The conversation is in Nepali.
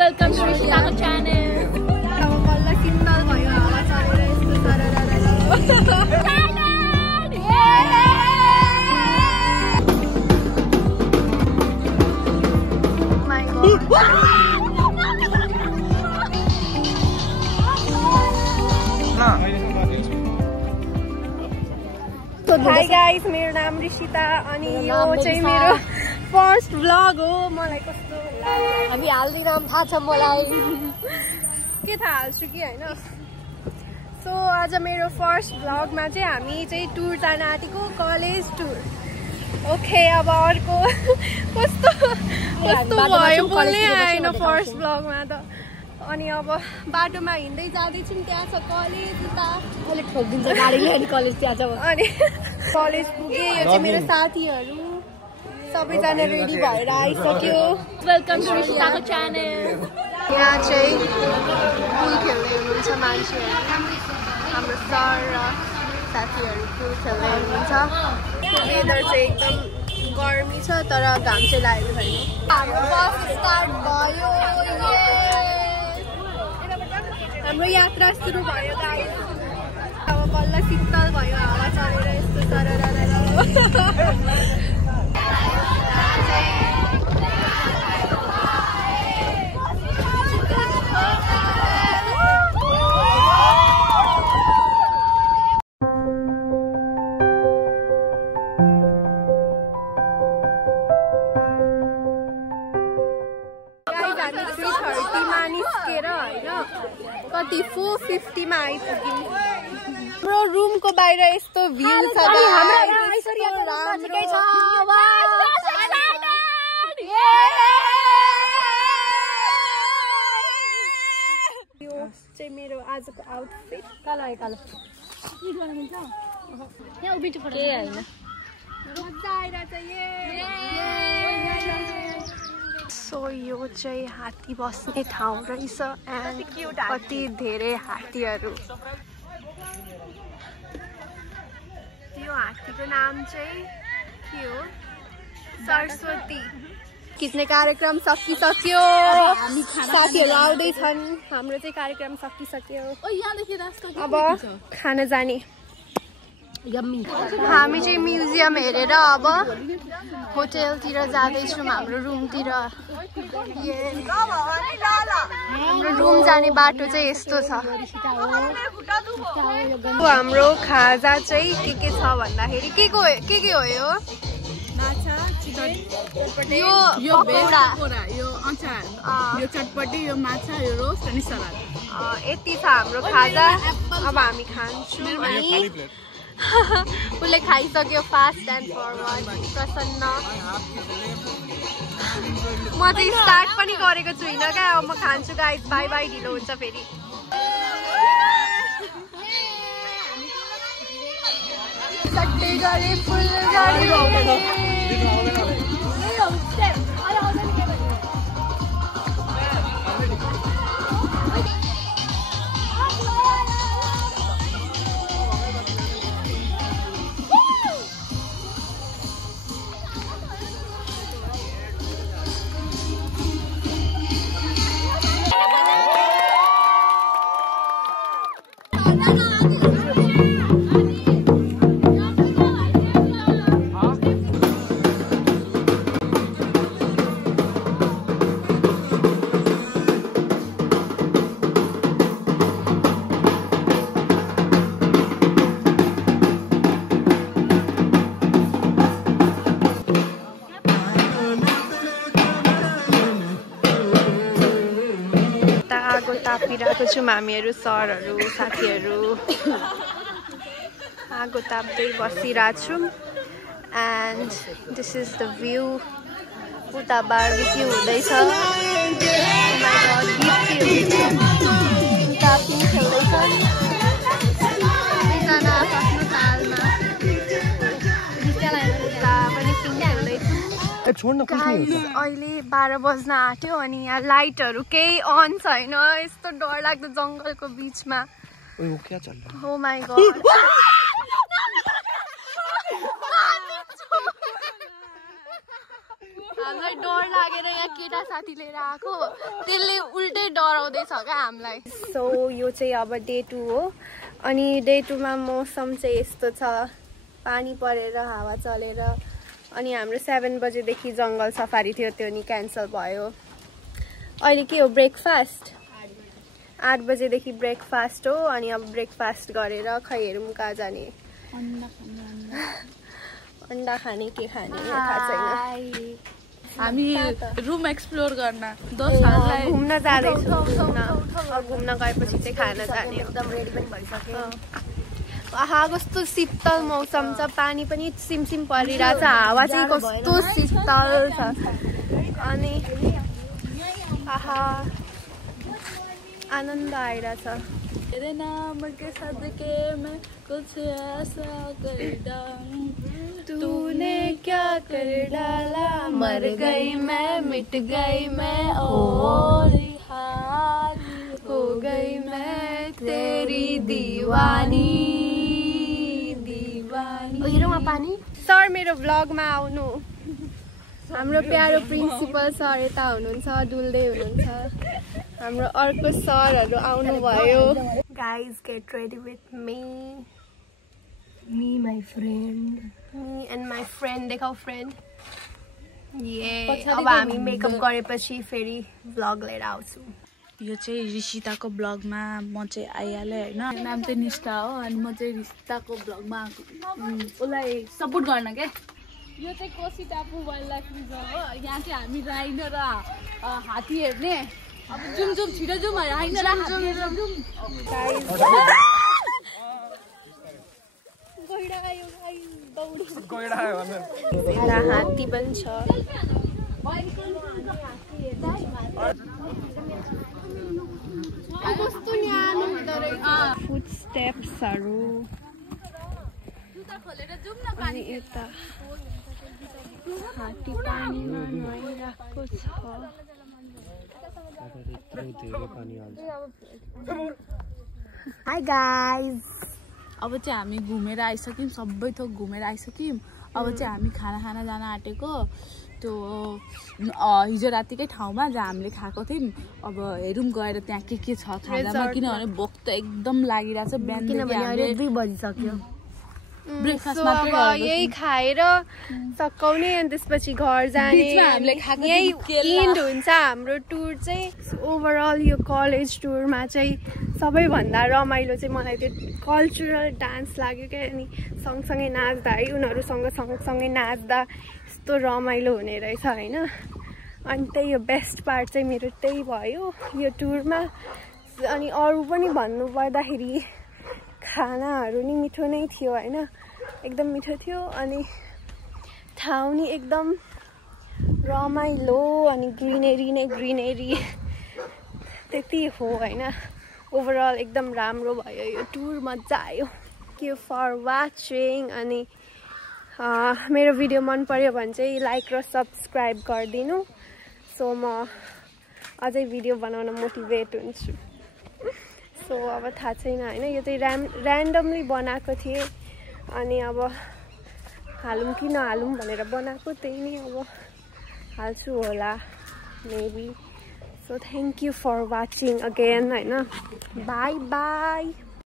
Welcome to Rishita's channel. अब बल्ल सिन्नल भयो हावा चलेर यस्तो My God. Hi guys, मेरो नाम ऋषिता अनि यो चाहिँ मेरो फर्स्ट भ्लग हो। मलाई कस्तो लाग्यो हामी हाल्दै नाम थाहा छ मलाई के थाहा हाल्छु कि हैन। सो आज मेरो फर्स्ट भ्लगमा चाहिँ हामी चाहिँ टुर जान आँटेको कलेज टुर। ओके अब अर्को कस्तो भयो बोल्नै आएन फर्स्ट भ्लगमा त। अनि अब बाटोमा हिँड्दै जाँदैछौँ, त्यहाँ छ कलेज उता अलिक ठोकिदिन्छ गाडीले अनि कलेज त्यहाँ छ अनि कलेज पुगे। यो चाहिँ मेरो साथीहरू सबैजना रेडी भएर आइसक्यो। Welcome to Rishita's channel. यहाँ चाहिँ पुल खेल्दै हुनुहुन्छ मान्छेहरू, हाम्रो सर र साथीहरू पुल खेल्दै हुनुहुन्छ। वेदर चाहिँ एकदम गर्मी छ तर घाम चाहिँ लागेको छैन। हाम्रो बस स्टार्ट भयो, हाम्रो यात्रा सुरु भयो गाइस। अब बल्ल शीतल भयो हावा चलेर यस्तो कति 450 मा आइपुग्यौँ। हाम्रो रुमको बाहिर यस्तो भ्यू छ। यो चाहिँ मेरो आजको आउटफिट। कालो कालो यहाँ उभिन्छ फोटो हैन मजा आइरहेछ। सो यो चाहिँ हात्ती बस्ने ठाउँ रहेछ एन्ड कति धेरै हात्तीहरू। यो हात्तीको नाम चाहिँ के हो? सरस्वती। खिच्ने कार्यक्रम सकिसक्यो, साथीहरू आउँदैछन्। हाम्रो चाहिँ कार्यक्रम सकिसक्यो, अब खान जाने। हामी चाहिँ म्युजियम हेरेर अब होटेलतिर जाँदैछौँ, हाम्रो रुमतिर। हाम्रो रुम जाने बाटो चाहिँ यस्तो छ। हाम्रो खाजा चाहिँ के छ भन्दाखेरि के हो यो? यो पकौडा, यो अचार, यो चटपटी, यो माछा, यो रोस्ट अनि सलाद। यति छ हाम्रो खाजा। अब हामी खान्छौँ। उसले खाइसक्यो फास्ट एन्ड फरवर्ड प्रसन्न। म चाहिँ स्टार्ट पनि गरेको छुइनँ क्या। अब म खान्छु गाइस। बाई बाई, ढिलो हुन्छ फेरि। सट्टै गरे फुल गरे तापिरहेको छौँ हामीहरू, सरहरू साथीहरू आगो ताप्दै बसिरहेको छौँ। And this is the view. उता बार्बिक्यू हुँदैछ, खेल्दैछन् सबैजना आफ्नो तालमा। पनि पिङ खेल्दैछ। अहिले 12 बज्न आँट्यो अनि यहाँ लाइटहरू केही अन छैन। यस्तो डरलाग्दो जङ्गलको बिचमा। ओ माई गॉड। हामीलाई डर लागेर यहाँ केटा साथी लिएर आएको, त्यसले आउँदैछ क्या हामीलाई। सो यो चाहिँ अब डे 2 हो अनि डे 2 मा मौसम चाहिँ यस्तो छ, पानी परेर हावा चलेर अनि हाम्रो 7 बजेदेखि जङ्गल सफारी थियो, त्यो नि क्यान्सल भयो। अहिले के हो ब्रेकफास्ट, 8 बजेदेखि ब्रेकफास्ट हो अनि अब ब्रेकफास्ट गरेर खै हेरौँ कहाँ जाने, अन्डा खाने के खाने थाहा छैन। हामी रुम एक्सप्लोर गर्न 10 साललाई घुम्न जाँदैछु। घुम्न गएपछि चाहिँ खाना जाने। एकदम रेडी पनि भइसक्यो। आहा कस्तो शीतल मौसम छ, पानी पनि सिमसिम परिरहेछ, हावा चाहिँ कस्तो शीतल छ अनि आहा आनन्द आइरहेछ। तेरे नाम के सदके में कुछ ऐसा कर डालूं, तूने क्या कर डाला, मर गई मैं, मिट गई मैं, और हो गई मैं तेरी दीवानी दीवानी। हेरौँ पानी। सर मेरो भ्लगमा आउनु, हाम्रो प्यारो प्रिन्सिपल सर यता हुनुहुन्छ, डुल्दै हुनुहुन्छ। हाम्रो अर्को सरहरू आउनु भयो। Guys get ready with me, my friend, me and my friend. देखाऊ फ्रेन्ड। अब हामी मेकअप गरेपछि फेरि भ्लग लिएर आउँछु। यो चाहिँ ऋषिताको ब्लगमा म चाहिँ आइहालेँ होइन। नाम चाहिँ निष्ठा हो अनि म चाहिँ ऋषिताको ब्लगमा उसलाई सपोर्ट गर्न क्या। यो चाहिँ कोसी टापु वाइल्ड लाइफ रिजर्भ हो। यहाँ चाहिँ हामी राइनो र हात्ती हेर्ने। अब जुम छिटो जुम, राइनो र हात्ती जुम। हात्ती पनि छ। कस्तो न्यानो हुँदो रहेछ। फुट स्टेप्सहरू अनि यता हात्ती पानीमा नुहाइरहेको छ। हाई गाइज, अब चाहिँ हामी घुमेर आइसक्यौँ, सबै थोक घुमेर आइसक्यौँ। अब चाहिँ हामी खाना खान जान आँटेको। त्यो हिजो रातिकै ठाउँमा जहाँ हामीले खाएको थियौँ। अब हेरौँ गएर त्यहाँ के छ खानामा, किनभने भोक त एकदम लागिरहेछ बिहान, किनभने अहिले 2 बजिसक्यो। ब्रेकफास्ट अब यही खाएर सकाउने अनि त्यसपछि घर जाने। यही इन्ड हुन्छ हाम्रो टुर चाहिँ। ओभरअल यो कलेज टुरमा चाहिँ सबैभन्दा रमाइलो चाहिँ मलाई त्यो कल्चरल डान्स लाग्यो क्या। अनि सँगसँगै नाच्दा है, उनीहरूसँग सँगसँगै नाच्दा यस्तो रमाइलो हुने रहेछ होइन। अनि त्यही हो बेस्ट पार्ट चाहिँ मेरो त्यही भयो यो टुरमा। अनि अरू पनि भन्नु पर्दाखेरि खानाहरू नि मिठो नै थियो होइन, एकदम मिठो थियो। अनि ठाउँ नि एकदम रमाइलो अनि ग्रिनेरी नै ग्रिनेरी, त्यति हो होइन। ओभरअल एकदम राम्रो भयो यो टुर, मजा आयो। Thank you for watching. अनि मेरो भिडियो मन पर्यो भने चाहिँ लाइक र सब्सक्राइब गरिदिनु, सो म अझै भिडियो बनाउन मोटिभेट हुन्छु। सो अब थाहा छैन होइन, यो चाहिँ ऱ्यान्डमली बनाएको थिएँ अनि अब हालौँ कि नहालौँ भनेर बनाएको, त्यही नै अब हाल्छु होला maybe. So thank you for watching again होइन। Bye by.